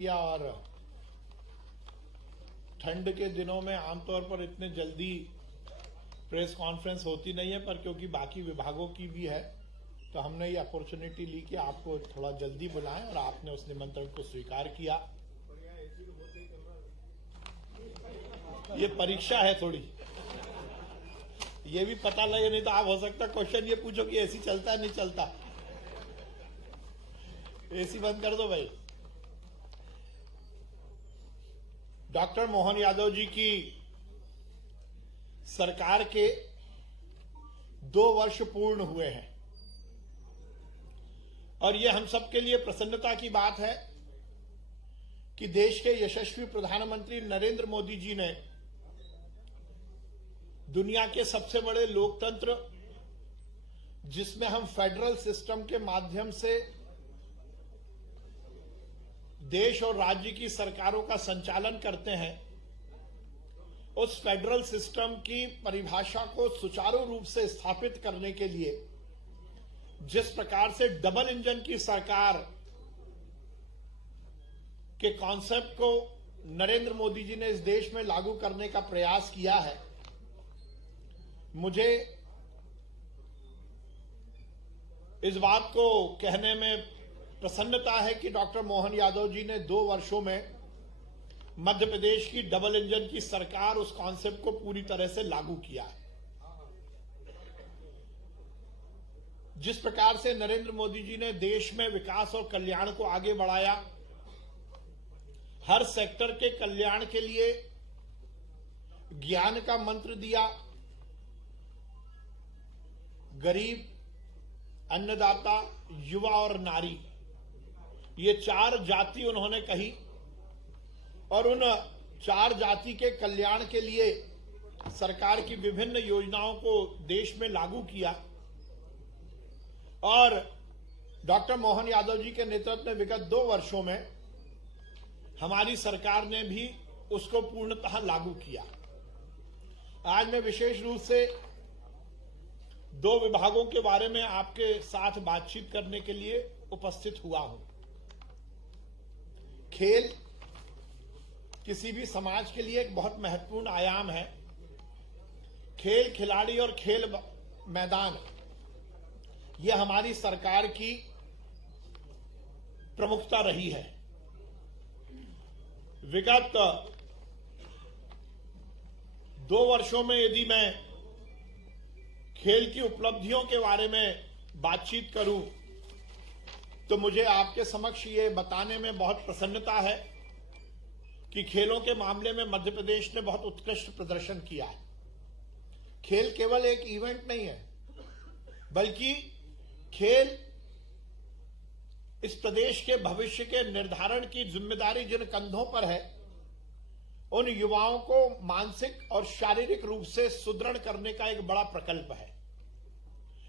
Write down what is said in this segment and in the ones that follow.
किया। और ठंड के दिनों में आमतौर पर इतने जल्दी प्रेस कॉन्फ्रेंस होती नहीं है, पर क्योंकि बाकी विभागों की भी है तो हमने ये अपॉर्चुनिटी ली कि आपको थोड़ा जल्दी बुलाएं और आपने उस निमंत्रण को स्वीकार किया। ये परीक्षा है थोड़ी, ये भी पता लगे, नहीं तो आप हो सकता क्वेश्चन ये पूछो कि एसी चलता है नहीं चलता। एसी बंद कर दो भाई। डॉक्टर मोहन यादव जी की सरकार के 2 वर्ष पूर्ण हुए हैं और ये हम सबके लिए प्रसन्नता की बात है कि देश के यशस्वी प्रधानमंत्री नरेंद्र मोदी जी ने दुनिया के सबसे बड़े लोकतंत्र, जिसमें हम फेडरल सिस्टम के माध्यम से देश और राज्य की सरकारों का संचालन करते हैं, उस फेडरल सिस्टम की परिभाषा को सुचारू रूप से स्थापित करने के लिए जिस प्रकार से डबल इंजन की सरकार के कॉन्सेप्ट को नरेंद्र मोदी जी ने इस देश में लागू करने का प्रयास किया है, मुझे इस बात को कहने में प्रसन्नता है कि डॉक्टर मोहन यादव जी ने 2 वर्षों में मध्य प्रदेश की डबल इंजन की सरकार उस कॉन्सेप्ट को पूरी तरह से लागू किया है। जिस प्रकार से नरेंद्र मोदी जी ने देश में विकास और कल्याण को आगे बढ़ाया, हर सेक्टर के कल्याण के लिए ज्ञान का मंत्र दिया, गरीब, अन्नदाता, युवा और नारी, ये 4 जाति उन्होंने कही और उन 4 जाति के कल्याण के लिए सरकार की विभिन्न योजनाओं को देश में लागू किया। और डॉक्टर मोहन यादव जी के नेतृत्व में विगत 2 वर्षों में हमारी सरकार ने भी उसको पूर्णतः लागू किया। आज मैं विशेष रूप से 2 विभागों के बारे में आपके साथ बातचीत करने के लिए उपस्थित हुआ हूं। खेल किसी भी समाज के लिए एक बहुत महत्वपूर्ण आयाम है। खेल खिलाड़ी और खेल मैदान, यह हमारी सरकार की प्रमुखता रही है। विगत 2 वर्षों में यदि मैं खेल की उपलब्धियों के बारे में बातचीत करूं तो मुझे आपके समक्ष ये बताने में बहुत प्रसन्नता है कि खेलों के मामले में मध्य प्रदेश ने बहुत उत्कृष्ट प्रदर्शन किया है। खेल केवल एक इवेंट नहीं है, बल्कि खेल इस प्रदेश के भविष्य के निर्धारण की जिम्मेदारी जिन कंधों पर है, उन युवाओं को मानसिक और शारीरिक रूप से सुदृढ़ करने का एक बड़ा प्रकल्प है।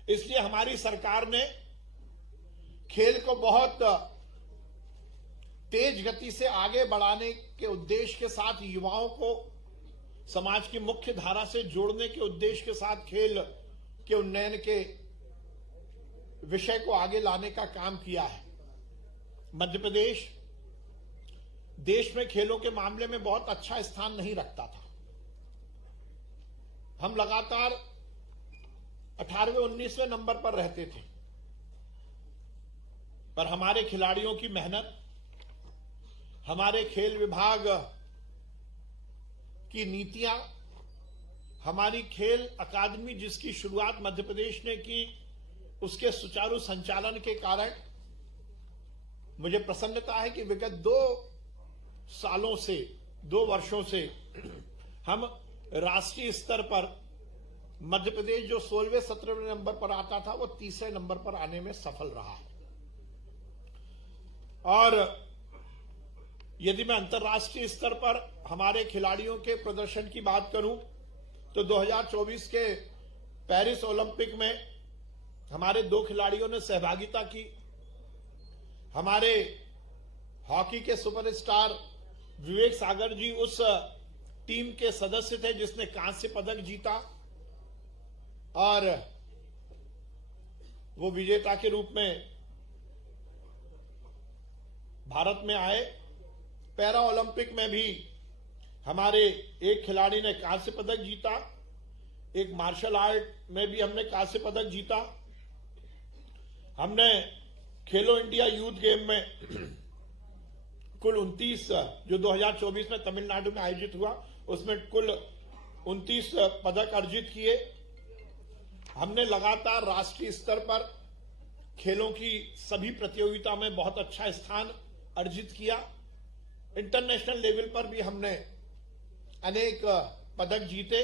इसलिए हमारी सरकार ने खेल को बहुत तेज गति से आगे बढ़ाने के उद्देश्य के साथ, युवाओं को समाज की मुख्य धारा से जोड़ने के उद्देश्य के साथ खेल के उन्नयन के विषय को आगे लाने का काम किया है। मध्य प्रदेश देश में खेलों के मामले में बहुत अच्छा स्थान नहीं रखता था। हम लगातार 18वें-19वें नंबर पर रहते थे, पर हमारे खिलाड़ियों की मेहनत, हमारे खेल विभाग की नीतियां, हमारी खेल अकादमी जिसकी शुरुआत मध्य प्रदेश ने की, उसके सुचारू संचालन के कारण मुझे प्रसन्नता है कि विगत 2 वर्षों से हम राष्ट्रीय स्तर पर मध्य प्रदेश जो 16वें-17वें नंबर पर आता था, वो 30वें नंबर पर आने में सफल रहा है। और यदि मैं अंतर्राष्ट्रीय स्तर पर हमारे खिलाड़ियों के प्रदर्शन की बात करूं तो 2024 के पेरिस ओलंपिक में हमारे 2 खिलाड़ियों ने सहभागिता की। हमारे हॉकी के सुपरस्टार विवेक सागर जी उस टीम के सदस्य थे जिसने कांस्य पदक जीता और वो विजेता के रूप में भारत में आए पैरा ओलंपिक में भी हमारे एक खिलाड़ी ने कांस्य पदक जीता, एक मार्शल आर्ट में भी हमने कांस्य पदक जीता। हमने खेलो इंडिया यूथ गेम में कुल 29 जो 2024 में तमिलनाडु में आयोजित हुआ उसमें कुल 29 पदक अर्जित किए। हमने लगातार राष्ट्रीय स्तर पर खेलों की सभी प्रतियोगिता में बहुत अच्छा स्थान अर्जित किया। इंटरनेशनल लेवल पर भी हमने अनेक पदक जीते।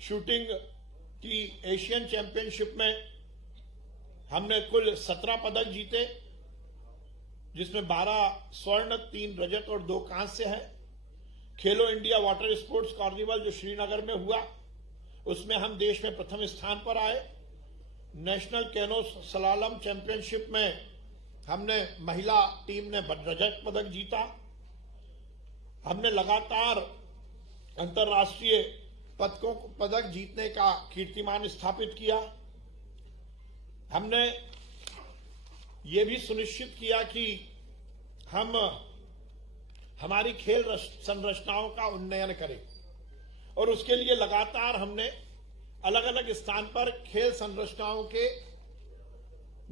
शूटिंग की एशियन चैंपियनशिप में हमने कुल 17 पदक जीते, जिसमें 12 स्वर्ण, 3 रजत और 2 कांस्य है। खेलो इंडिया वाटर स्पोर्ट्स कार्निवल जो श्रीनगर में हुआ उसमें हम देश में प्रथम स्थान पर आए। नेशनल कैनो स्लालम चैंपियनशिप में हमने महिला टीम ने रजत पदक जीता। हमने लगातार अंतर्राष्ट्रीय पदक जीतने का कीर्तिमान स्थापित किया। हमने ये भी सुनिश्चित किया कि हम हमारी खेल संरचनाओं का उन्नयन करें और उसके लिए लगातार हमने अलग अलग स्थान पर खेल संरचनाओं के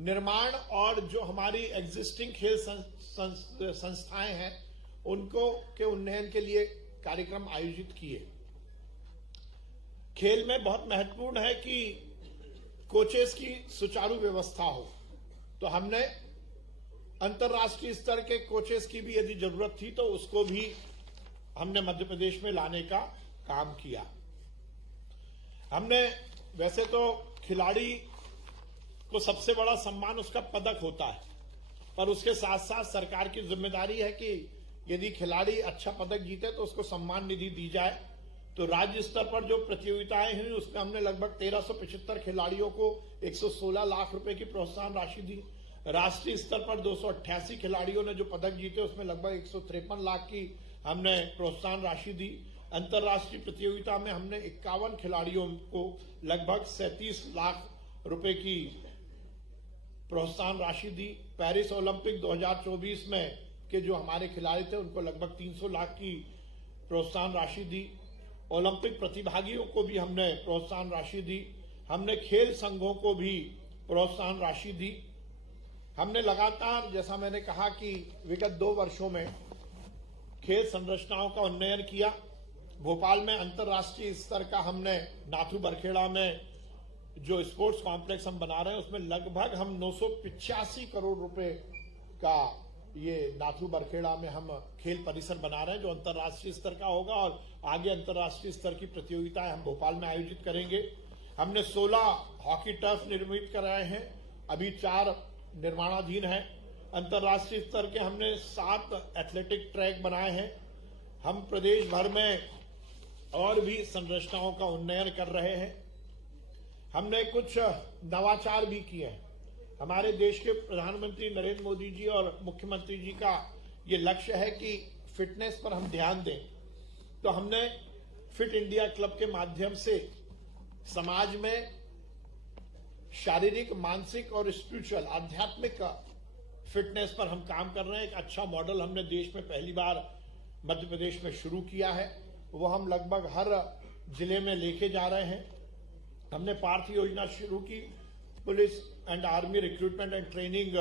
निर्माण और जो हमारी एग्जिस्टिंग खेल संस्थाएं हैं उनको के उन्नयन के लिए कार्यक्रम आयोजित किए। खेल में बहुत महत्वपूर्ण है कि कोचेस की सुचारू व्यवस्था हो, तो हमने अंतर्राष्ट्रीय स्तर के कोचेस की भी यदि जरूरत थी तो उसको भी हमने मध्य प्रदेश में लाने का काम किया। हमने वैसे तो खिलाड़ी को सबसे बड़ा सम्मान उसका पदक होता है, पर उसके साथ साथ सरकार की जिम्मेदारी है कि यदि खिलाड़ी अच्छा पदक जीते तो उसको सम्मान निधि दी जाए। तो राज्य स्तर पर जो प्रतियोगिताएं हुई उसमें हमने लगभग 1375 खिलाड़ियों को 116 लाख रुपए की प्रोत्साहन राशि दी। राष्ट्रीय स्तर पर 288 खिलाड़ियों ने जो पदक जीते उसमें लगभग 153 लाख की हमने प्रोत्साहन राशि दी। अंतर्राष्ट्रीय प्रतियोगिता में हमने 51 खिलाड़ियों को लगभग 37 लाख रुपए की प्रोत्साहन राशि दी। पेरिस ओलंपिक 2024 में के जो हमारे खिलाड़ी थे उनको लगभग 300 लाख की प्रोत्साहन राशि दी। ओलंपिक प्रतिभागियों को भी हमने प्रोत्साहन राशि दी। हमने खेल संघों को भी प्रोत्साहन राशि दी। हमने लगातार, जैसा मैंने कहा कि विगत 2 वर्षों में खेल संरचनाओं का उन्नयन किया। भोपाल में अंतर्राष्ट्रीय स्तर का हमने नाथू बरखेड़ा में जो स्पोर्ट्स कॉम्प्लेक्स हम बना रहे हैं उसमें लगभग हम 985 करोड़ रुपए का ये नाथू बरखेड़ा में हम खेल परिसर बना रहे हैं जो अंतर्राष्ट्रीय स्तर का होगा और आगे अंतर्राष्ट्रीय स्तर की प्रतियोगिताएं हम भोपाल में आयोजित करेंगे। हमने 16 हॉकी टर्फ निर्मित कराए हैं, अभी 4 निर्माणाधीन हैं। अंतर्राष्ट्रीय स्तर के हमने 7 एथलेटिक ट्रैक बनाए हैं। हम प्रदेश भर में और भी संरचनाओं का उन्नयन कर रहे हैं। हमने कुछ नवाचार भी किए हैं। हमारे देश के प्रधानमंत्री नरेंद्र मोदी जी और मुख्यमंत्री जी का ये लक्ष्य है कि फिटनेस पर हम ध्यान दें, तो हमने फिट इंडिया क्लब के माध्यम से समाज में शारीरिक, मानसिक और स्पिरिचुअल, आध्यात्मिक फिटनेस पर हम काम कर रहे हैं। एक अच्छा मॉडल हमने देश में पहली बार मध्य प्रदेश में शुरू किया है, वो हम लगभग हर जिले में लेके जा रहे हैं। हमने पार्थ योजना शुरू की, police and army recruitment and training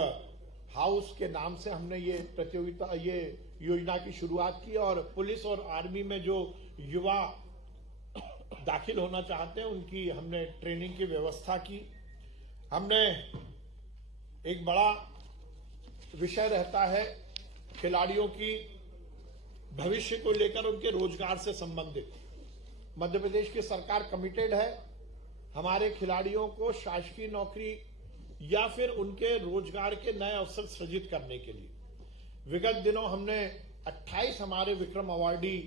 house के नाम से हमने ये प्रतियोगिता, ये योजना की शुरुआत की और पुलिस और आर्मी में जो युवा दाखिल होना चाहते हैं उनकी हमने ट्रेनिंग की व्यवस्था की। हमने एक बड़ा विषय रहता है खिलाड़ियों की भविष्य को लेकर, उनके रोजगार से संबंधित। मध्य प्रदेश की सरकार कमिटेड है हमारे खिलाड़ियों को शासकीय नौकरी या फिर उनके रोजगार के नए अवसर सृजित करने के लिए। विगत दिनों हमने 28 हमारे विक्रम अवार्डी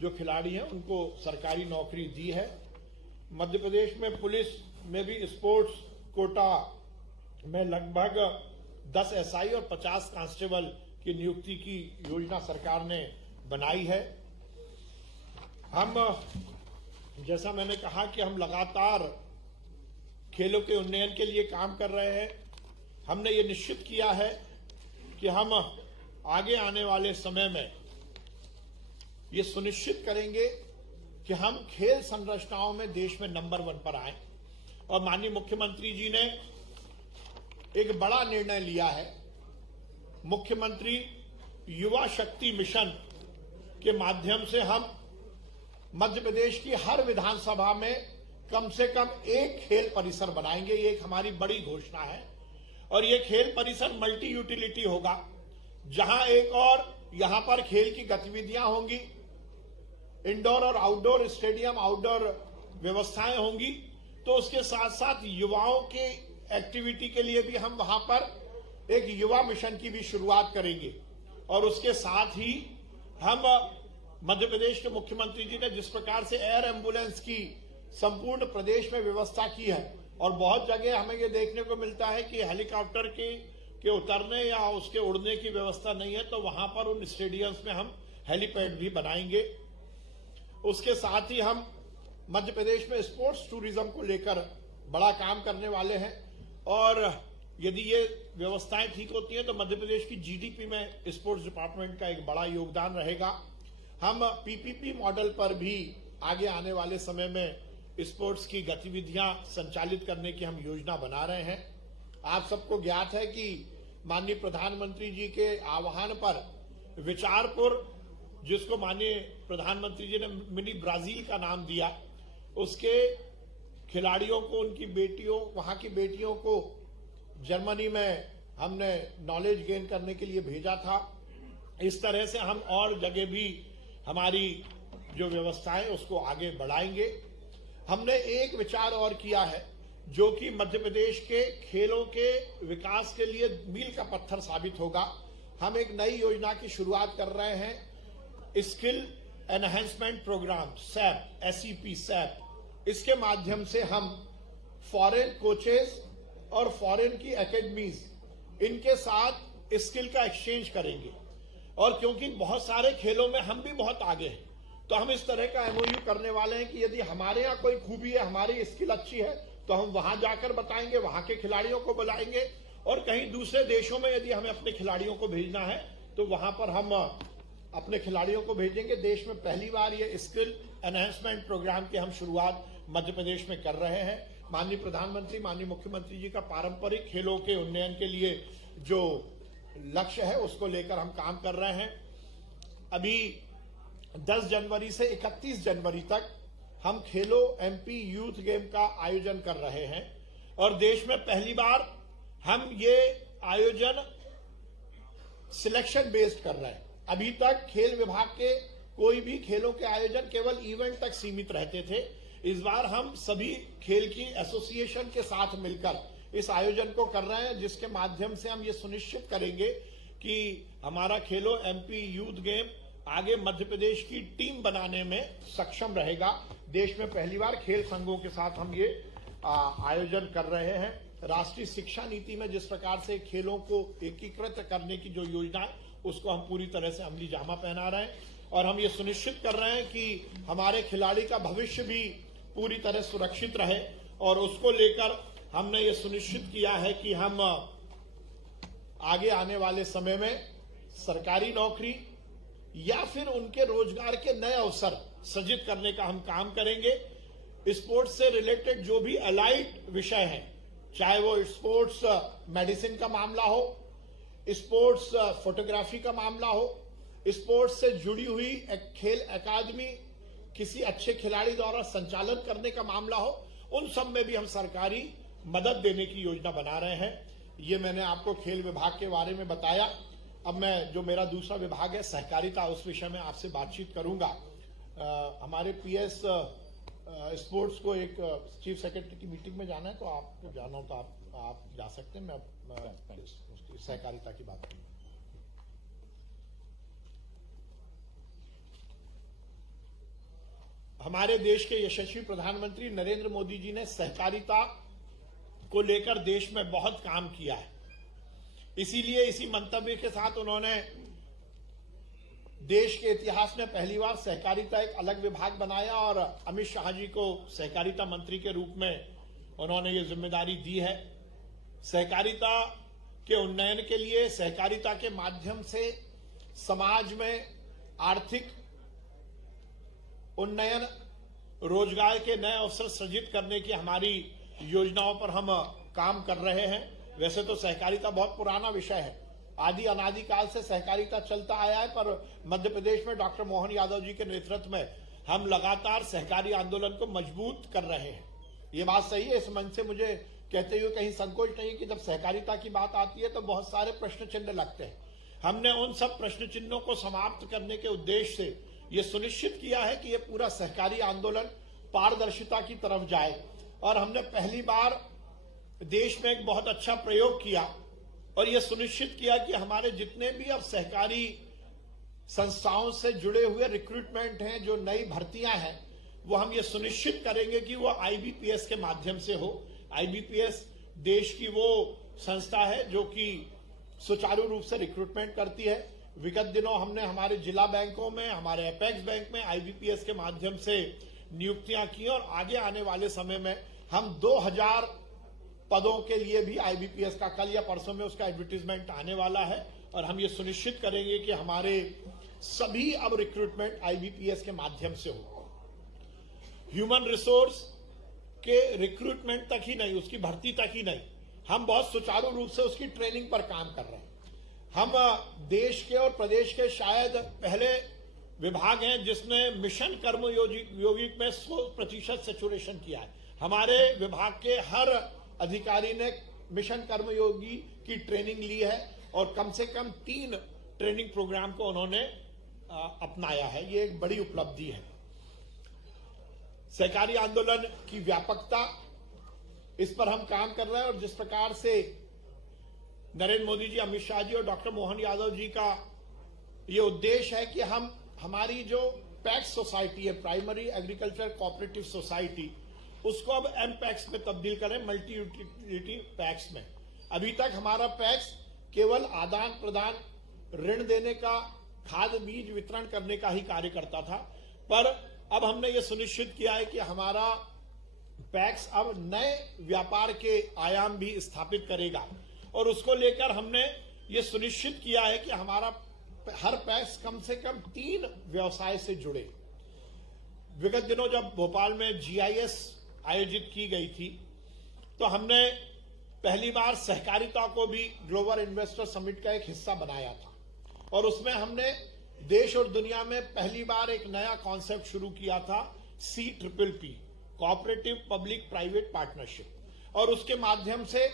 जो खिलाड़ी हैं उनको सरकारी नौकरी दी है। मध्य प्रदेश में पुलिस में भी स्पोर्ट्स कोटा में लगभग 10 एसआई और 50 कांस्टेबल की नियुक्ति की योजना सरकार ने बनाई है। हम, जैसा मैंने कहा कि हम लगातार खेलों के उन्नयन के लिए काम कर रहे हैं। हमने ये निश्चित किया है कि हम आगे आने वाले समय में ये सुनिश्चित करेंगे कि हम खेल संरचनाओं में देश में नंबर 1 पर आए। और माननीय मुख्यमंत्री जी ने एक बड़ा निर्णय लिया है। मुख्यमंत्री युवा शक्ति मिशन के माध्यम से हम मध्य प्रदेश की हर विधानसभा में कम से कम एक खेल परिसर बनाएंगे। ये एक हमारी बड़ी घोषणा है। और ये खेल परिसर मल्टी यूटिलिटी होगा, जहां एक और यहां पर खेल की गतिविधियां होंगी, इंडोर और आउटडोर स्टेडियम, आउटडोर व्यवस्थाएं होंगी। तो उसके साथ साथ युवाओं के एक्टिविटी के लिए भी हम वहां पर एक युवा मिशन की भी शुरुआत करेंगे। और उसके साथ ही हम मध्य प्रदेश के मुख्यमंत्री जी ने जिस प्रकार से एयर एम्बुलेंस की संपूर्ण प्रदेश में व्यवस्था की है, और बहुत जगह हमें ये देखने को मिलता है कि हेलीकॉप्टर के उतरने या उसके उड़ने की व्यवस्था नहीं है, तो वहां पर उन स्टेडियम्स में हम हेलीपैड भी बनाएंगे। उसके साथ ही हम मध्य प्रदेश में स्पोर्ट्स टूरिज्म को लेकर बड़ा काम करने वाले हैं। और यदि ये व्यवस्थाएं ठीक होती हैं तो मध्य प्रदेश की जीडीपी में स्पोर्ट्स डिपार्टमेंट का एक बड़ा योगदान रहेगा। हम पीपीपी मॉडल पर भी आगे आने वाले समय में स्पोर्ट्स की गतिविधियां संचालित करने की हम योजना बना रहे हैं। आप सबको ज्ञात है कि माननीय प्रधानमंत्री जी के आह्वान पर विचारपुर, जिसको माननीय प्रधानमंत्री जी ने मिनी ब्राजील का नाम दिया, उसके खिलाड़ियों को, उनकी बेटियों, वहां की बेटियों को जर्मनी में हमने नॉलेज गेन करने के लिए भेजा था। इस तरह से हम और जगह भी हमारी जो व्यवस्थाएं उसको आगे बढ़ाएंगे। हमने एक विचार और किया है जो कि मध्य प्रदेश के खेलों के विकास के लिए मील का पत्थर साबित होगा। हम एक नई योजना की शुरुआत कर रहे हैं, skill enhancement program, SEP, SEP SEP. इसके माध्यम से हम फॉरेन कोचेस और फॉरेन की एकेडमीज, इनके साथ स्किल का एक्सचेंज करेंगे। और क्योंकि बहुत सारे खेलों में हम भी बहुत आगे हैं, तो हम इस तरह का MOU करने वाले हैं कि यदि हमारे यहाँ कोई खूबी है, हमारी स्किल अच्छी है, तो हम वहां जाकर बताएंगे, वहां के खिलाड़ियों को बुलाएंगे। और कहीं दूसरे देशों में यदि हमें अपने खिलाड़ियों को भेजना है तो वहां पर हम अपने खिलाड़ियों को भेजेंगे। देश में पहली बार ये स्किल एनहेंसमेंट प्रोग्राम की हम शुरुआत मध्य प्रदेश में कर रहे हैं। माननीय प्रधानमंत्री, माननीय मुख्यमंत्री जी का पारंपरिक खेलों के उन्नयन के लिए जो लक्ष्य है उसको लेकर हम काम कर रहे हैं। अभी 10 जनवरी से 31 जनवरी तक हम खेलो MP यूथ गेम का आयोजन कर रहे हैं। और देश में पहली बार हम ये आयोजन सिलेक्शन बेस्ड कर रहे हैं। अभी तक खेल विभाग के कोई भी खेलों के आयोजन केवल इवेंट तक सीमित रहते थे। इस बार हम सभी खेल की एसोसिएशन के साथ मिलकर इस आयोजन को कर रहे हैं, जिसके माध्यम से हम ये सुनिश्चित करेंगे कि हमारा खेलो MP यूथ गेम आगे मध्य प्रदेश की टीम बनाने में सक्षम रहेगा। देश में पहली बार खेल संघों के साथ हम ये आयोजन कर रहे हैं। राष्ट्रीय शिक्षा नीति में जिस प्रकार से खेलों को एकीकृत करने की जो योजना है उसको हम पूरी तरह से अमली जामा पहना रहे हैं। और हम ये सुनिश्चित कर रहे हैं कि हमारे खिलाड़ी का भविष्य भी पूरी तरह सुरक्षित रहे। और उसको लेकर हमने ये सुनिश्चित किया है कि हम आगे आने वाले समय में सरकारी नौकरी या फिर उनके रोजगार के नए अवसर सृजित करने का हम काम करेंगे। स्पोर्ट्स से रिलेटेड जो भी अलाइड विषय हैं, चाहे वो स्पोर्ट्स मेडिसिन का मामला हो, स्पोर्ट्स फोटोग्राफी का मामला हो, स्पोर्ट्स से जुड़ी हुई खेल अकादमी किसी अच्छे खिलाड़ी द्वारा संचालन करने का मामला हो, उन सब में भी हम सरकारी मदद देने की योजना बना रहे हैं। ये मैंने आपको खेल विभाग के बारे में बताया। अब मैं जो मेरा दूसरा विभाग है सहकारिता, उस विषय में आपसे बातचीत करूंगा। हमारे PS स्पोर्ट्स को एक चीफ सेक्रेटरी की मीटिंग में जाना है, तो आपको जाना हो तो आप जा सकते हैं। मैं सहकारिता की बात करूंगा। हमारे देश के यशस्वी प्रधानमंत्री नरेंद्र मोदी जी ने सहकारिता को लेकर देश में बहुत काम किया है। इसीलिए इसी मंतव्य के साथ उन्होंने देश के इतिहास में पहली बार सहकारिता एक अलग विभाग बनाया और अमित शाह जी को सहकारिता मंत्री के रूप में उन्होंने ये जिम्मेदारी दी है। सहकारिता के उन्नयन के लिए सहकारिता के माध्यम से समाज में आर्थिक उन्नयन, रोजगार के नए अवसर सृजित करने की हमारी योजनाओं पर हम काम कर रहे हैं। वैसे तो सहकारिता बहुत पुराना विषय है, आदि अनादि काल से सहकारिता चलता आया है, पर मध्य प्रदेश में डॉक्टर मोहन यादव जी के नेतृत्व में हम लगातार सहकारी आंदोलन को मजबूत कर रहे हैं। ये बात सही है, इस मंच से मुझे कहते हुए कहीं संकोच नहीं कि जब सहकारिता की बात आती है तो बहुत सारे प्रश्न चिन्ह लगते हैं। हमने उन सब प्रश्न चिन्हों को समाप्त करने के उद्देश्य से ये सुनिश्चित किया है कि ये पूरा सहकारी आंदोलन पारदर्शिता की तरफ जाए। और हमने पहली बार देश में एक बहुत अच्छा प्रयोग किया और ये सुनिश्चित किया कि हमारे जितने भी अब सहकारी संस्थाओं से जुड़े हुए रिक्रूटमेंट हैं, जो नई भर्तियां हैं, वो हम ये सुनिश्चित करेंगे कि वो आईबीपीएस के माध्यम से हो। आईबीपीएस देश की वो संस्था है जो कि सुचारू रूप से रिक्रूटमेंट करती है। विगत दिनों हमने हमारे जिला बैंकों में, हमारे एपेक्स बैंक में आईबीपीएस के माध्यम से नियुक्तियां की और आगे आने वाले समय में हम 2000 पदों के लिए भी आईबीपीएस का कल या परसों में उसका एडवर्टीजमेंट आने वाला है और हम ये सुनिश्चित करेंगे कि हमारे सभी अब रिक्रूटमेंट आईबीपीएस के माध्यम से हो। ह्यूमन रिसोर्स के रिक्रूटमेंट तक ही नहीं, उसकी भर्ती तक ही नहीं, हम बहुत सुचारू रूप से उसकी ट्रेनिंग पर काम कर रहे हैं। हम देश के और प्रदेश के शायद पहले विभाग हैं जिसने मिशन कर्मयोगी में 100% सैचुरेशन किया है। हमारे विभाग के हर अधिकारी ने मिशन कर्मयोगी की ट्रेनिंग ली है और कम से कम 3 ट्रेनिंग प्रोग्राम को उन्होंने अपनाया है। ये एक बड़ी उपलब्धि है। सहकारी आंदोलन की व्यापकता, इस पर हम काम कर रहे हैं और जिस प्रकार से नरेंद्र मोदी जी, अमित शाह जी और डॉक्टर मोहन यादव जी का ये उद्देश्य है कि हम हमारी जो पैक्स सोसाइटी है, प्राइमरी एग्रीकल्चर कोऑपरेटिव सोसाइटी, उसको अब एम पैक्स में तब्दील करें, मल्टी यूटिलिटी पैक्स में। अभी तक हमारा पैक्स केवल आदान प्रदान, ऋण देने का, खाद बीज वितरण करने का ही कार्य करता था, पर अब हमने ये सुनिश्चित किया है कि हमारा पैक्स अब नए व्यापार के आयाम भी स्थापित करेगा और उसको लेकर हमने ये सुनिश्चित किया है कि हमारा हर पैक्स कम से कम 3 व्यवसाय से जुड़े। विगत दिनों जब भोपाल में जीआईएस आयोजित की गई थी तो हमने पहली बार सहकारिता को भी ग्लोबल इन्वेस्टर समिट का एक हिस्सा बनाया था और उसमें हमने देश और दुनिया में पहली बार एक नया कॉन्सेप्ट शुरू किया था, CPPP, cooperative public private partnership, और उसके माध्यम से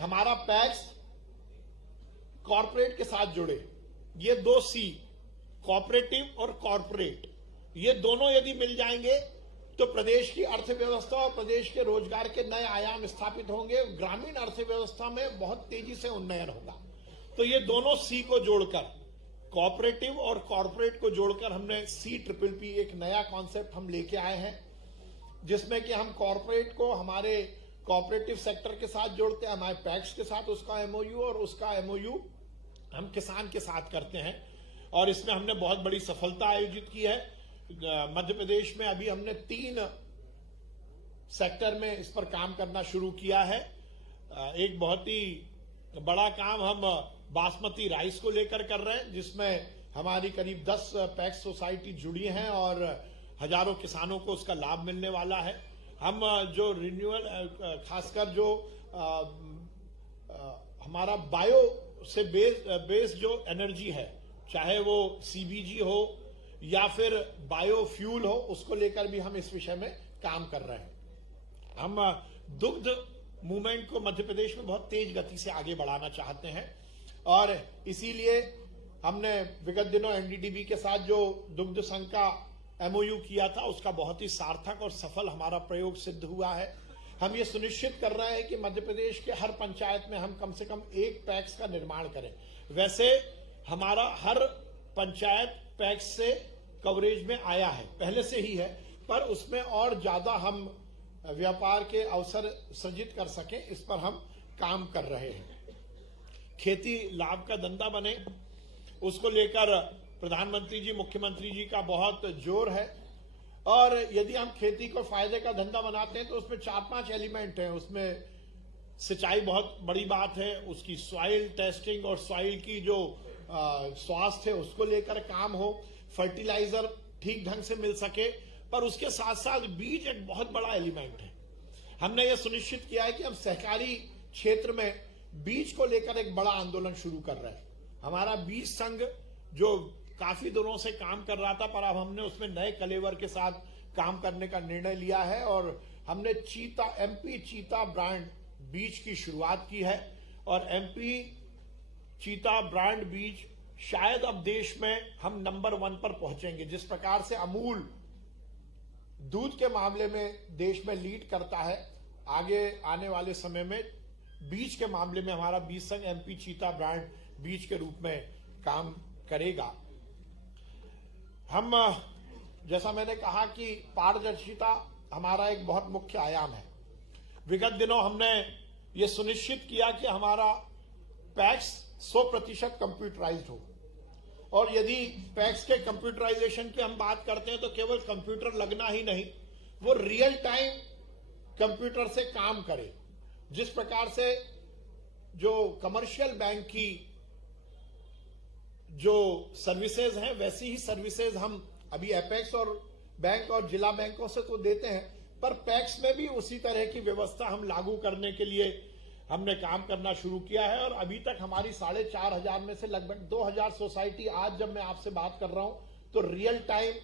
हमारा पैक्स कॉर्पोरेट के साथ जुड़े। ये 2 C, कोऑपरेटिव और कॉर्पोरेट, ये दोनों यदि मिल जाएंगे तो प्रदेश की अर्थव्यवस्था और प्रदेश के रोजगार के नए आयाम स्थापित होंगे, ग्रामीण अर्थव्यवस्था में बहुत तेजी से उन्नयन होगा। तो ये दोनों C को जोड़कर, कोऑपरेटिव और कॉर्पोरेट को जोड़कर हमने CPPP, एक नया कॉन्सेप्ट हम लेके आए हैं जिसमें कि हम कॉर्पोरेट को हमारे कोऑपरेटिव सेक्टर के साथ जोड़ते हैं, हमारे पैक्स के साथ उसका MOU, और उसका MOU हम किसान के साथ करते हैं और इसमें हमने बहुत बड़ी सफलता आयोजित की है। मध्य प्रदेश में अभी हमने 3 सेक्टर में इस पर काम करना शुरू किया है। एक बहुत ही बड़ा काम हम बासमती राइस को लेकर कर रहे हैं जिसमें हमारी करीब 10 पैक्स सोसाइटी जुड़ी हैं और हजारों किसानों को उसका लाभ मिलने वाला है। हम जो रिन्यूअल, खासकर जो हमारा बायो से बेस जो एनर्जी है, चाहे वो CBG हो या फिर बायोफ्यूल हो, उसको लेकर भी हम इस विषय में काम कर रहे हैं। हम दुग्ध मूवमेंट को मध्य प्रदेश में बहुत तेज गति से आगे बढ़ाना चाहते हैं और इसीलिए हमने विगत दिनों NDDB के साथ जो दुग्ध संघ का MOU किया था, उसका बहुत ही सार्थक और सफल हमारा प्रयोग सिद्ध हुआ है। हम ये सुनिश्चित कर रहे हैं कि मध्य प्रदेश के हर पंचायत में हम कम से कम 1 पैक्स का निर्माण करें। वैसे हमारा हर पंचायत पैक्स से कवरेज में आया है, पहले से ही है, पर उसमें और ज्यादा हम व्यापार के अवसर सृजित कर सकें, इस पर हम काम कर रहे हैं। खेती लाभ का धंधा बने, उसको लेकर प्रधानमंत्री जी, मुख्यमंत्री जी का बहुत जोर है और यदि हम खेती को फायदे का धंधा बनाते हैं तो उसमें 4-5 एलिमेंट हैं। उसमें सिंचाई बहुत बड़ी बात है, उसकी सॉइल टेस्टिंग और सॉइल की जो स्वास्थ्य है उसको लेकर काम हो, फर्टिलाइजर ठीक ढंग से मिल सके, पर उसके साथ साथ बीज एक बहुत बड़ा एलिमेंट है। हमने ये सुनिश्चित किया है कि हम सहकारी क्षेत्र में बीज को लेकर एक बड़ा आंदोलन शुरू कर रहे हैं। हमारा बीज संघ जो काफी दिनों से काम कर रहा था, पर अब हमने उसमें नए कलेवर के साथ काम करने का निर्णय लिया है और हमने चीता एमपी चीता ब्रांड बीज की शुरुआत की है। और एमपी चीता ब्रांड बीज शायद अब देश में हम नंबर 1 पर पहुंचेंगे। जिस प्रकार से अमूल दूध के मामले में देश में लीड करता है, आगे आने वाले समय में बीज के मामले में हमारा बीज संघ एमपी चीता ब्रांड बीज के रूप में काम करेगा। हम, जैसा मैंने कहा कि पारदर्शिता हमारा एक बहुत मुख्य आयाम है। विगत दिनों हमने ये सुनिश्चित किया कि हमारा पैक्स 100% कंप्यूटराइज्ड हो। और यदि पैक्स के कंप्यूटराइजेशन की हम बात करते हैं तो केवल कंप्यूटर लगना ही नहीं, वो रियल टाइम कंप्यूटर से काम करे। जिस प्रकार से जो कमर्शियल बैंक की जो सर्विसेज हैं, वैसी ही सर्विसेज हम अभी एपेक्स और बैंक और जिला बैंकों से तो देते हैं, पर पैक्स में भी उसी तरह की व्यवस्था हम लागू करने के लिए हमने काम करना शुरू किया है। और अभी तक हमारी 4,500 में से लगभग 2,000 सोसाइटी आज जब मैं आपसे बात कर रहा हूं तो रियल टाइम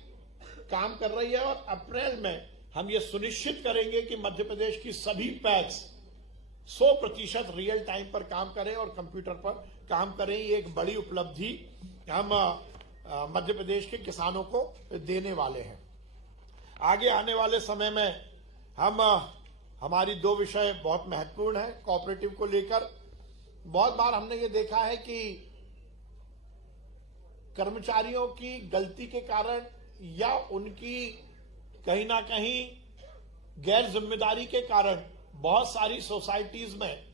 काम कर रही है। और अप्रैल में हम ये सुनिश्चित करेंगे कि मध्य प्रदेश की सभी पैक्स 100% रियल टाइम पर काम करें और कंप्यूटर पर काम करें। ये एक बड़ी उपलब्धि हम मध्य प्रदेश के किसानों को देने वाले हैं। आगे आने वाले समय में हम हमारी 2 विषय बहुत महत्वपूर्ण है कोऑपरेटिव को लेकर। बहुत बार हमने ये देखा है कि कर्मचारियों की गलती के कारण या उनकी कहीं ना कहीं गैर जिम्मेदारी के कारण बहुत सारी सोसाइटीज में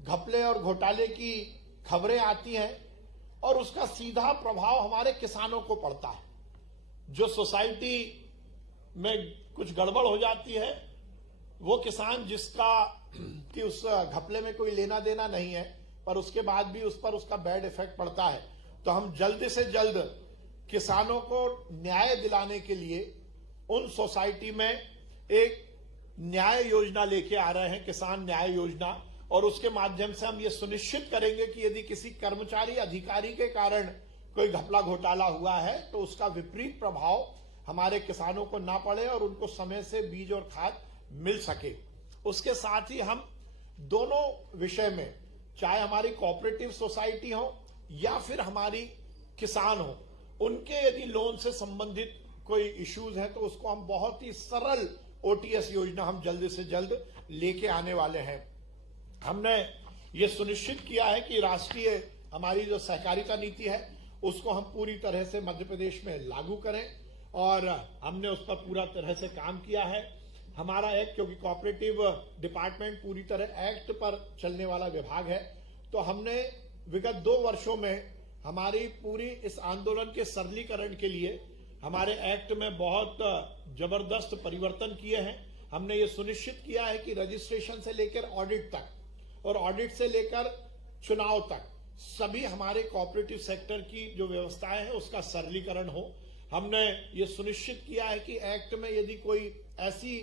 घपले और घोटाले की खबरें आती हैं और उसका सीधा प्रभाव हमारे किसानों को पड़ता है। जो सोसाइटी में कुछ गड़बड़ हो जाती है, वो किसान जिसका कि उस घपले में कोई लेना देना नहीं है, पर उसके बाद भी उस पर उसका बैड इफेक्ट पड़ता है। तो हम जल्द से जल्द किसानों को न्याय दिलाने के लिए उन सोसाइटी में एक न्याय योजना लेके आ रहे हैं, किसान न्याय योजना। और उसके माध्यम से हम ये सुनिश्चित करेंगे कि यदि किसी कर्मचारी अधिकारी के कारण कोई घपला घोटाला हुआ है तो उसका विपरीत प्रभाव हमारे किसानों को ना पड़े और उनको समय से बीज और खाद मिल सके। उसके साथ ही हम दोनों विषय में, चाहे हमारी कोऑपरेटिव सोसाइटी हो या फिर हमारी किसान हो, उनके यदि लोन से संबंधित कोई इश्यूज हैं तो उसको हम बहुत ही सरल ओटीएस योजना हम जल्द से जल्द लेके आने वाले हैं। हमने ये सुनिश्चित किया है कि राष्ट्रीय हमारी जो सहकारिता नीति है उसको हम पूरी तरह से मध्य प्रदेश में लागू करें और हमने उस पर पूरा तरह से काम किया है। हमारा एक्ट, क्योंकि कोऑपरेटिव डिपार्टमेंट पूरी तरह एक्ट पर चलने वाला विभाग है, तो हमने विगत 2 वर्षों में हमारी पूरी इस आंदोलन के सरलीकरण के लिए हमारे एक्ट में बहुत जबरदस्त परिवर्तन किए हैं। हमने ये सुनिश्चित किया है कि रजिस्ट्रेशन से लेकर ऑडिट तक और ऑडिट से लेकर चुनाव तक सभी हमारे कोऑपरेटिव सेक्टर की जो व्यवस्थाएं हैं उसका सरलीकरण हो। हमने ये सुनिश्चित किया है कि एक्ट में यदि कोई ऐसी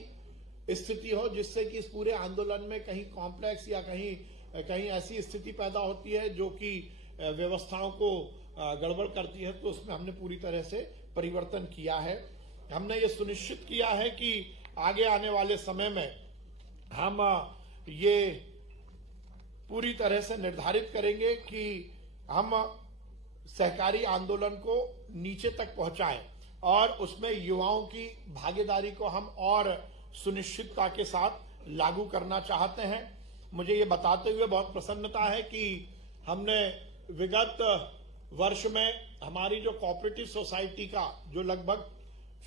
स्थिति हो जिससे कि इस पूरे आंदोलन में कहीं कॉम्प्लेक्स या कहीं ऐसी स्थिति पैदा होती है जो कि व्यवस्थाओं को गड़बड़ करती है, तो उसमें हमने पूरी तरह से परिवर्तन किया है। हमने ये सुनिश्चित किया है कि आगे आने वाले समय में हम ये पूरी तरह से निर्धारित करेंगे कि हम सहकारी आंदोलन को नीचे तक पहुंचाएं और उसमें युवाओं की भागीदारी को हम और सुनिश्चितता के साथ लागू करना चाहते हैं। मुझे ये बताते हुए बहुत प्रसन्नता है कि हमने विगत वर्ष में हमारी जो कोऑपरेटिव सोसाइटी का जो लगभग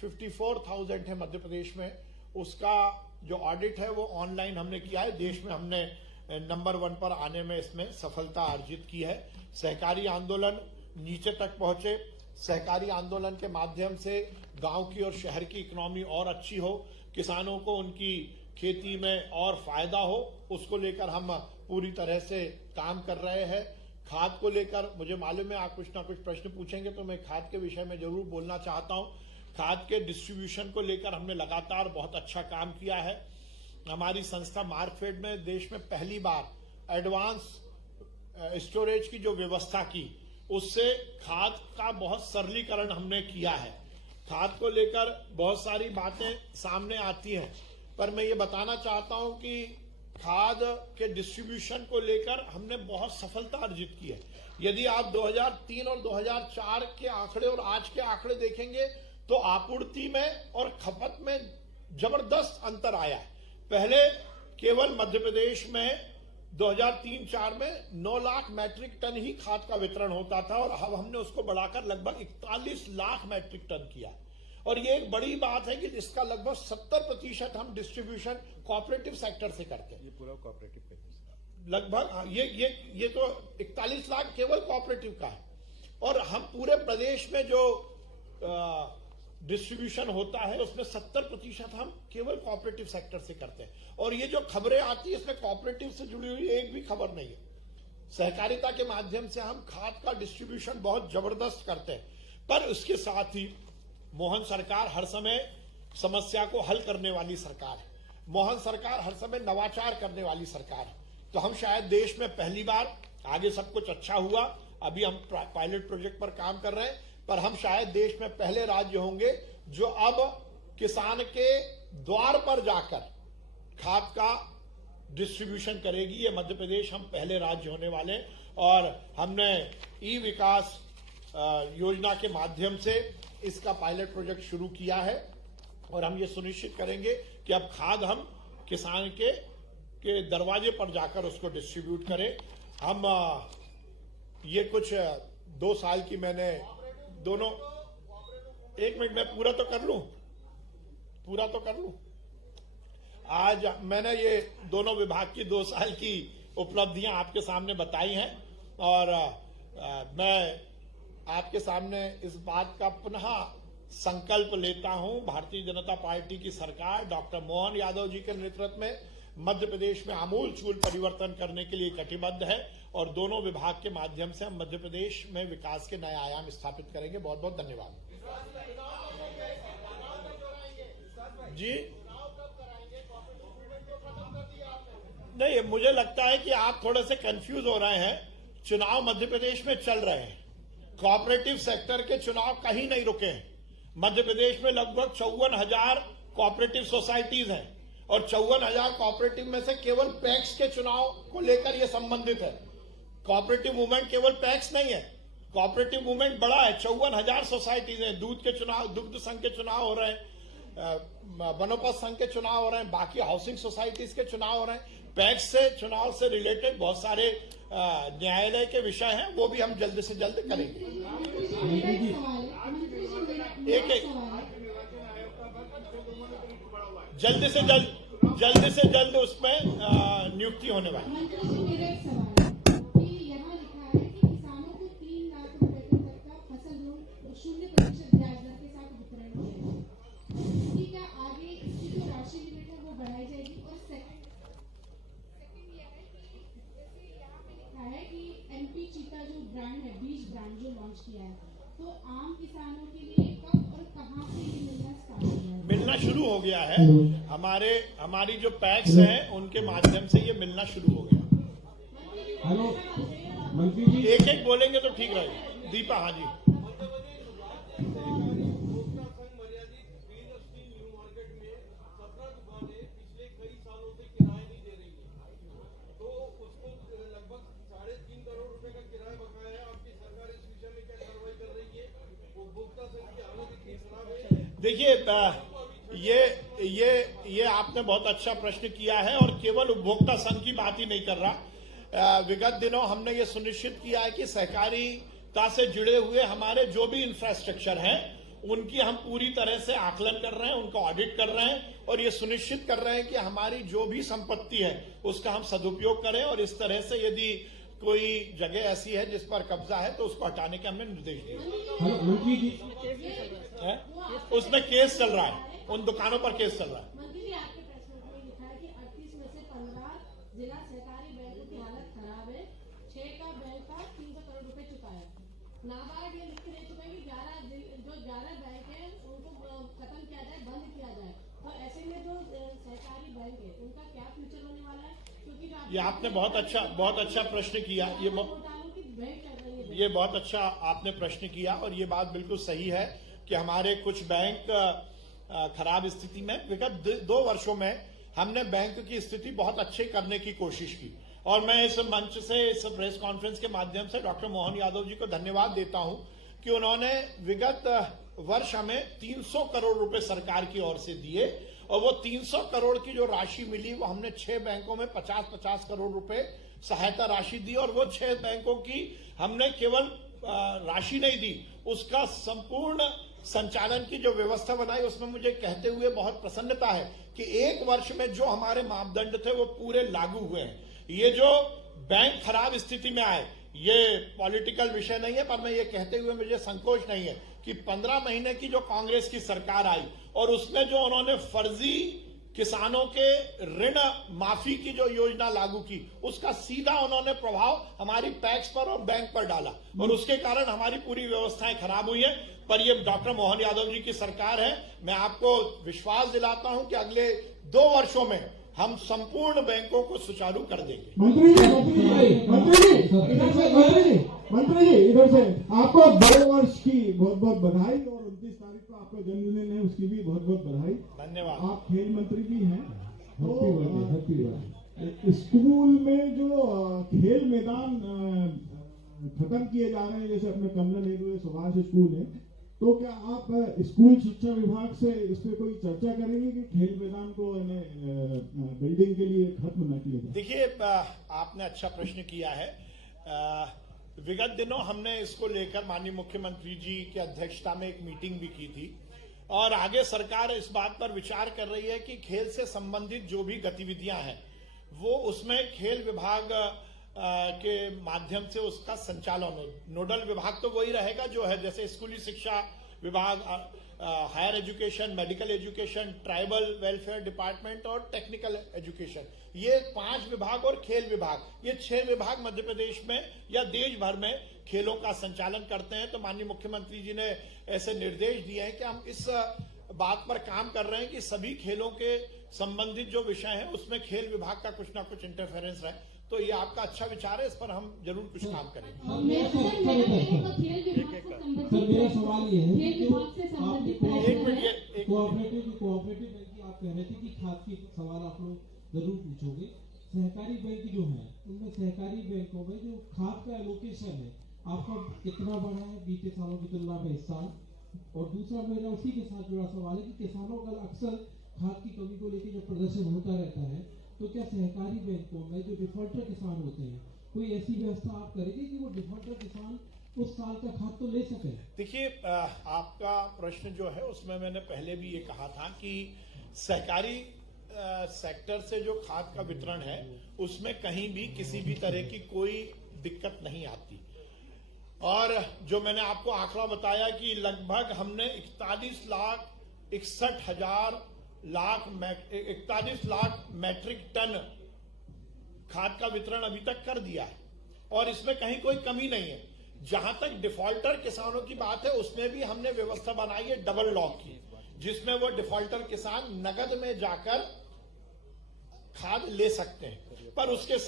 54,000 है मध्य प्रदेश में, उसका जो ऑडिट है वो ऑनलाइन हमने किया है। देश में हमने नंबर 1 पर आने में इसमें सफलता अर्जित की है। सहकारी आंदोलन नीचे तक पहुंचे, सहकारी आंदोलन के माध्यम से गांव की और शहर की इकोनॉमी और अच्छी हो, किसानों को उनकी खेती में और फायदा हो, उसको लेकर हम पूरी तरह से काम कर रहे हैं। खाद को लेकर मुझे मालूम है आप कुछ ना कुछ प्रश्न पूछेंगे, तो मैं खाद के विषय में जरूर बोलना चाहता हूं। खाद के डिस्ट्रीब्यूशन को लेकर हमने लगातार बहुत अच्छा काम किया है। हमारी संस्था मार्कफेड में देश में पहली बार एडवांस स्टोरेज की जो व्यवस्था की, उससे खाद का बहुत सरलीकरण हमने किया है। खाद को लेकर बहुत सारी बातें सामने आती हैं, पर मैं ये बताना चाहता हूं कि खाद के डिस्ट्रीब्यूशन को लेकर हमने बहुत सफलता अर्जित की है। यदि आप 2003 और 2004 के आंकड़े और आज के आंकड़े देखेंगे तो आपूर्ति में और खपत में जबरदस्त अंतर आया है। पहले केवल मध्य प्रदेश में 2003-04 में 9 लाख मैट्रिक टन ही खाद का वितरण होता था और अब हमने उसको बढ़ाकर लगभग 41 लाख मैट्रिक टन किया। और ये एक बड़ी बात है कि इसका लगभग 70% हम डिस्ट्रीब्यूशन कोऑपरेटिव सेक्टर से करते हैं। ये पूरा कोऑपरेटिव लगभग ये तो 41 लाख केवल कोऑपरेटिव का है। और हम पूरे प्रदेश में जो डिस्ट्रीब्यूशन होता है उसमें 70% हम केवल कोऑपरेटिव सेक्टर से करते हैं। और ये जो खबरें आती है इसमें कोऑपरेटिव से जुड़ी हुई एक भी खबर नहीं है। सहकारिता के माध्यम से हम खाद का डिस्ट्रीब्यूशन बहुत जबरदस्त करते हैं, पर उसके साथ ही मोहन सरकार हर समय समस्या को हल करने वाली सरकार है। मोहन सरकार हर समय नवाचार करने वाली सरकार है। तो हम शायद देश में पहली बार, आगे सब कुछ अच्छा हुआ, अभी हम पायलट प्रोजेक्ट पर काम कर रहे हैं, पर हम शायद देश में पहले राज्य होंगे जो अब किसान के द्वार पर जाकर खाद का डिस्ट्रीब्यूशन करेगी। ये मध्य प्रदेश हम पहले राज्य होने वाले हैं। और हमने ई विकास योजना के माध्यम से इसका पायलट प्रोजेक्ट शुरू किया है और हम ये सुनिश्चित करेंगे कि अब खाद हम किसान के दरवाजे पर जाकर उसको डिस्ट्रीब्यूट करें। हम ये कुछ 2 साल की मैंने दोनों, एक मिनट में पूरा तो कर लूं। आज मैंने ये दोनों विभाग की 2 साल की उपलब्धियां आपके सामने बताई हैं और मैं आपके सामने इस बात का पुनः संकल्प लेता हूं। भारतीय जनता पार्टी की सरकार डॉक्टर मोहन यादव जी के नेतृत्व में मध्य प्रदेश में आमूलचूल परिवर्तन करने के लिए कटिबद्ध है और दोनों विभाग के माध्यम से हम मध्य प्रदेश में विकास के नए आयाम स्थापित करेंगे। बहुत बहुत धन्यवाद जी। नहीं, मुझे लगता है कि आप थोड़े से कंफ्यूज हो रहे हैं। चुनाव मध्य प्रदेश में चल रहे हैं, कोऑपरेटिव सेक्टर के चुनाव कहीं नहीं रुके हैं। मध्य प्रदेश में लगभग 54,000 कोऑपरेटिव सोसाइटीज हैं और 54,000 कोऑपरेटिव में से केवल पैक्स के चुनाव को लेकर यह संबंधित है। कोऑपरेटिव मूवमेंट केवल पैक्स नहीं है, कोऑपरेटिव मूवमेंट बड़ा है। 54,000 सोसाइटीज हैं। दूध के चुनाव, दुग्ध संघ के चुनाव हो रहे हैं, वनोपज संघ के चुनाव हो रहे हैं, बाकी हाउसिंग सोसाइटीज के चुनाव हो रहे हैं। पैक्स से चुनाव से रिलेटेड बहुत सारे न्यायालय के विषय हैं, वो भी हम जल्द से जल्द करेंगे। जल्द से जल्द उसमें नियुक्ति होने वाली। बीज ब्रांड जो लॉन्च किया है, तो आम किसानों के लिए कब और कहां से ये मिलना स्टार्ट हो गया है? मिलना शुरू हो गया है। हमारी जो पैक्स हैं उनके माध्यम से ये मिलना शुरू हो गया। हेलो मंत्री जी, एक बोलेंगे तो ठीक रहेगा। दीपा, हाँ जी। देखिए, ये आपने बहुत अच्छा प्रश्न किया है और केवल उपभोक्ता संघ की बात ही नहीं कर रहा। विगत दिनों हमने ये सुनिश्चित किया है कि सहकारिता से जुड़े हुए हमारे जो भी इंफ्रास्ट्रक्चर हैं उनकी हम पूरी तरह से आकलन कर रहे हैं, उनका ऑडिट कर रहे हैं और ये सुनिश्चित कर रहे हैं कि हमारी जो भी संपत्ति है उसका हम सदुपयोग करें। और इस तरह से यदि कोई जगह ऐसी है जिस पर कब्जा है तो उसको हटाने के हमने निर्देश दिए। मंत्री जी, उसमें केस चल रहा है, उन दुकानों पर केस चल रहा है। मंत्री जी, आपके प्रेस नोट में लिखा है कि 38 में से 15 जिला सहकारी बैंकों की हालत खराब है, 6 का बैंक का 300 करोड़ रुपए चुकाया। नाबार्ड ये लिख के दे चुका है कि 11 बैंक है उनको ये आपने बहुत अच्छा प्रश्न किया। घोटालों की बैंक चल रही है। ये बहुत अच्छा आपने प्रश्न किया और ये बात बिल्कुल सही है कि हमारे कुछ बैंक खराब स्थिति में, विगत 2 वर्षों में हमने बैंक की स्थिति बहुत अच्छे करने की कोशिश की और मैं इस मंच से, इस प्रेस कॉन्फ्रेंस के माध्यम से डॉक्टर मोहन यादव जी को धन्यवाद देता हूं कि उन्होंने विगत वर्ष हमें 300 करोड़ रुपए सरकार की ओर से दिए और वो 300 करोड़ की जो राशि मिली वो हमने 6 बैंकों में 50-50 करोड़ रुपए सहायता राशि दी और वो 6 बैंकों की हमने केवल राशि नहीं दी, उसका संपूर्ण संचालन की जो व्यवस्था बनाई उसमें मुझे कहते हुए बहुत प्रसन्नता है कि 1 वर्ष में जो हमारे मापदंड थे वो पूरे लागू हुए हैं। ये जो बैंक खराब स्थिति में आए ये पॉलिटिकल विषय नहीं है, पर मैं ये कहते हुए मुझे संकोच नहीं है कि 15 महीने की जो कांग्रेस की सरकार आई और उसमें जो उन्होंने फर्जी किसानों के ऋण माफी की जो योजना लागू की उसका सीधा उन्होंने प्रभाव हमारी पैक्स पर और बैंक पर डाला और उसके कारण हमारी पूरी व्यवस्थाएं खराब हुई है। पर ये डॉक्टर मोहन यादव जी की सरकार है। मैं आपको विश्वास दिलाता हूं कि अगले 2 वर्षों में हम संपूर्ण बैंकों को सुचारू कर देंगे। मंत्री जी इधर से आपको 2 वर्ष की बहुत बहुत बधाई और 29 तारीख को आपका जन्मदिन है उसकी भी बहुत बहुत बधाई। धन्यवाद। आप खेल मंत्री भी हैं। Happy birthday. स्कूल में जो खेल मैदान खत्म किए जा रहे हैं, जैसे अपने कमला नेहरू सुभाष स्कूल है, तो क्या आप स्कूल शिक्षा विभाग से इस पे कोई चर्चा करेंगे कि खेल मैदान को बिल्डिंग के लिए खत्म न किया जाए? देखिए, आपने अच्छा प्रश्न किया है। विगत दिनों हमने इसको लेकर माननीय मुख्यमंत्री जी की अध्यक्षता में एक मीटिंग भी की थी और आगे सरकार इस बात पर विचार कर रही है कि खेल से संबंधित जो भी गतिविधियां हैं वो उसमें खेल विभाग के माध्यम से उसका संचालन हो। नोडल विभाग तो वही रहेगा जो है, जैसे स्कूली शिक्षा विभाग, higher education, medical education, tribal welfare department और टेक्निकल एजुकेशन, ये 5 विभाग और खेल विभाग, ये 6 विभाग मध्य प्रदेश में या देश भर में खेलों का संचालन करते हैं। तो माननीय मुख्यमंत्री जी ने ऐसे निर्देश दिए हैं कि हम इस बात पर काम कर रहे हैं कि सभी खेलों के संबंधित जो विषय है उसमें खेल विभाग का कुछ ना कुछ इंटरफेरेंस रहे। तो ये आपका अच्छा विचार है, इस पर हम जरूर कुछ काम करेंगे। सर मेरा सवाल ये है कि कोऑपरेटिव बैंक की आप कह रहे थे कि खाद की सवाल आप लोग जरूर पूछोगे। सहकारी बैंक जो है उनमें सहकारी बैंकों में जो खाद का एलोकेशन है आपका कितना बढ़ा है बीते सालों की तुलना में इस साल? और दूसरा मेरा उसी के साथ जुड़ा सवाल है कि किसानों का अक्सर खाद की कमी को लेकर जब प्रदर्शन होता रहता है तो क्या सहकारी बैंकों में जो डिफॉल्टर किसान होते हैं कोई ऐसी व्यवस्था आप करेंगे कि वो डिफॉल्टर किसान उस साल का खाद तो ले सके? देखिए, आपका प्रश्न जो है उसमें मैंने पहले भी ये कहा था कि सहकारी सेक्टर से जो खाद का वितरण है उसमेमें कहीं भी किसी भी तरह की कोई दिक्कत नहीं आती और जो मैंने आपको आंकड़ा बताया कि लगभग हमने 41 लाख मैट्रिक टन खाद का वितरण अभी तक कर दिया है और इसमें कहीं कोई कमी नहीं है। जहां तक डिफॉल्टर किसानों की बात है उसमें भी हमने व्यवस्था बनाई है डबल लॉक की, जिसमें वो डिफॉल्टर किसान नगद में जाकर खाद ले सकते हैं। पर उसके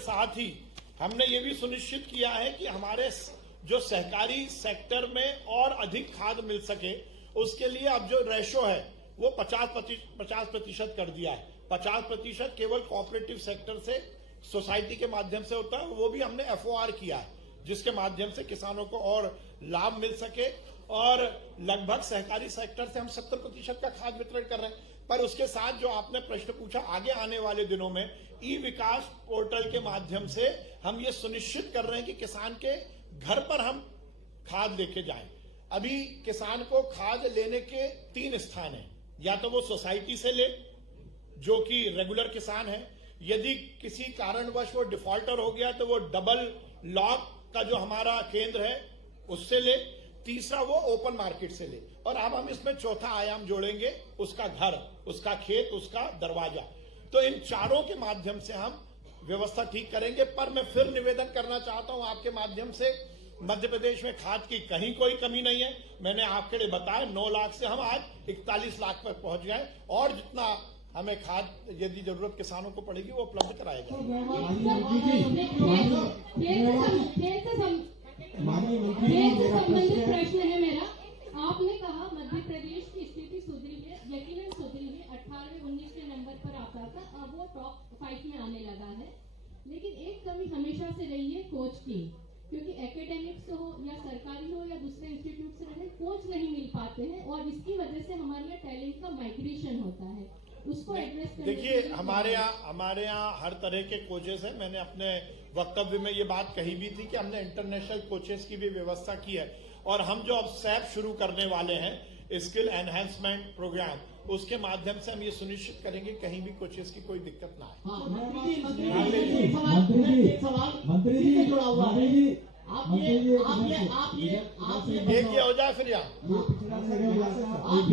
साथ ही हमने ये भी सुनिश्चित किया है कि हमारे जो सहकारी सेक्टर में और अधिक खाद मिल सके उसके लिए अब जो रेशो है वो 50% कर दिया है। 50% केवल कोऑपरेटिव सेक्टर से सोसाइटी के माध्यम से होता है, वो भी हमने FOR किया है जिसके माध्यम से किसानों को और लाभ मिल सके और लगभग सहकारी सेक्टर से हम 70% का खाद वितरण कर रहे हैं। पर उसके साथ जो आपने प्रश्न पूछा, आगे आने वाले दिनों में ई-विकास पोर्टल के माध्यम से हम ये सुनिश्चित कर रहे हैं कि किसान के घर पर हम खाद लेके जाएं। अभी किसान को खाद लेने के 3 स्थान हैं, या तो वो सोसाइटी से ले जो कि रेगुलर किसान है, यदि किसी कारणवश वो डिफॉल्टर हो गया तो वो डबल लॉक का जो हमारा केंद्र है उससे ले, तीसरा वो ओपन मार्केट से ले और अब हम इसमें चौथा आयाम जोड़ेंगे, उसका घर, उसका खेत, उसका दरवाजा। तो इन चारों के माध्यम से हम व्यवस्था ठीक करेंगे। पर मैं फिर निवेदन करना चाहता हूं आपके माध्यम से, मध्य प्रदेश में खाद की कहीं कोई कमी नहीं है। मैंने आपके लिए बताया 9 लाख से हम आज 41 लाख पर पहुंच गए और जितना हमें खाद यदि जरूरत किसानों को पड़ेगी वो उपलब्ध कराया जाएगा। संबंधित प्रश्न है मेरा। आपने कहा मध्य प्रदेश की स्थिति सुधरी है, यकीनन सुधरी है। 18-19 के नंबर पर आता था, अब वो टॉप 5 में आने लगा है। लेकिन एक कमी हमेशा से रही है कोच की, क्योंकि एकेडमिक्स हो या सरकारी हो या दूसरे इंस्टीट्यूट से रहे, कोच नहीं मिल पाते हैं और इसकी वजह से हमारे यहाँ टैलेंट का माइग्रेशन होता है। उसको एड्रेस करने देखिए, हमारे यहाँ हर तरह के कोचेस हैं। मैंने अपने वक्तव्य में ये बात कही भी थी कि हमने इंटरनेशनल कोचेस की भी व्यवस्था की है और हम जो अब सैप शुरू करने वाले हैं, स्किल एनहेंसमेंट प्रोग्राम, उसके माध्यम से हम ये सुनिश्चित करेंगे कहीं भी कोचेस की कोई दिक्कत ना आए। एक ये हो जाए फिर यहाँ आप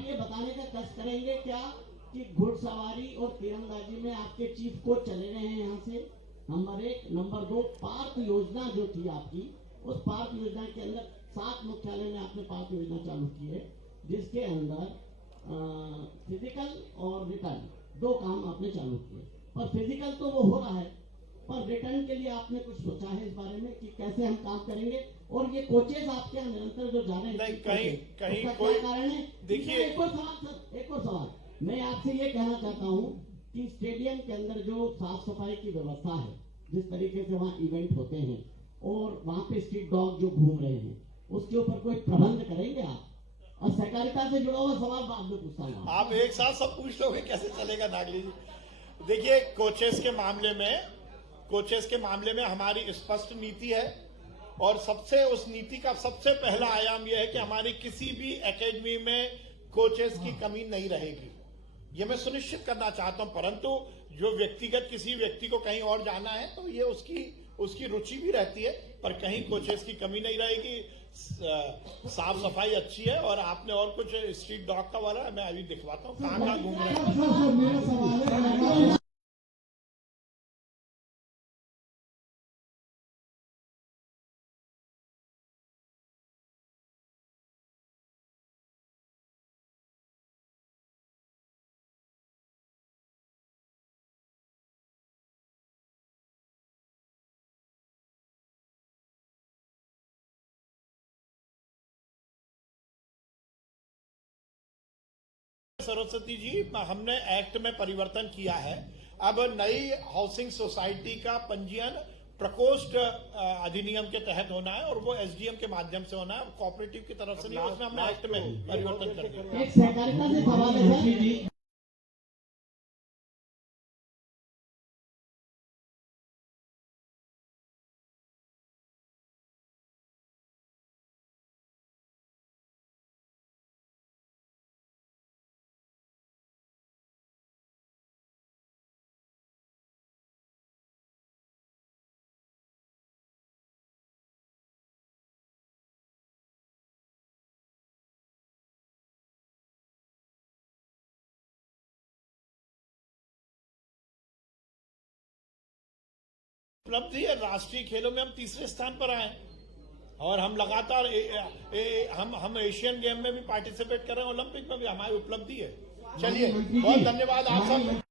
ये बताने का कष्ट करेंगे क्या कि घुड़सवारी और तीरंदाजी में आपके चीफ कोच चले गए हैं यहाँ से? नंबर 1। नंबर 2, पार्क योजना जो थी आपकी, उस पार्क योजना के अंदर 7 मुख्यालय में आपने पार्क योजना चालू की है, जिसके अंदर फिजिकल और रिटर्न 2 काम आपने चालू किए। पर फिजिकल तो वो हो रहा है, पर रिटर्न के लिए आपने कुछ सोचा है इस बारे में कि कैसे हम काम करेंगे? और ये कोचेस आपके यहाँ निरंतर जो जा रहे हैं, नहीं, कहीं उसका कोई क्या कारण है? देखिए, एक और सवाल सर, एक और सवाल मैं आपसे ये कहना चाहता हूँ कि स्टेडियम के अंदर जो साफ सफाई की व्यवस्था है, जिस तरीके से वहाँ इवेंट होते हैं और वहाँ पे स्ट्रीट डॉग जो घूम रहे हैं, उसके ऊपर कोई प्रबंध करेंगे आप? और सहकारिता से जुड़ा हुआ सवाल बाद में पूछता हूँ। आप एक साथ सब पूछ लोगे, कैसे चलेगा नागली जी? देखिए, कोचेस के मामले में हमारी स्पष्ट नीति है और उस नीति का सबसे पहला आयाम यह है कि हमारी किसी भी एकेडमी में कोचेस की कमी नहीं रहेगी। ये मैं सुनिश्चित करना चाहता हूं, परंतु जो व्यक्तिगत किसी व्यक्ति को कहीं और जाना है तो ये उसकी रुचि भी रहती है, पर कहीं कोचेस की कमी नहीं रहेगी। साफ सफाई अच्छी है। और आपने और कुछ स्ट्रीट डॉग का वाला, मैं अभी दिखवाता हूँ कहाँ घूम रहे हैं। सरस्वती जी, हमने एक्ट में परिवर्तन किया है। अब नई हाउसिंग सोसाइटी का पंजीयन प्रकोष्ठ अधिनियम के तहत होना है और वो एसडीएम के माध्यम से होना है, कोऑपरेटिव की तरफ से नहीं। उसमें हमने एक्ट में परिवर्तन कर दिया। एक सहकारिता से सवाल है सर। उपलब्धि है। राष्ट्रीय खेलों में हम 3रे स्थान पर आए और हम लगातार हम एशियन गेम में भी पार्टिसिपेट कर रहे हैं, ओलंपिक में भी हमारी उपलब्धि है। चलिए, बहुत धन्यवाद आप सब।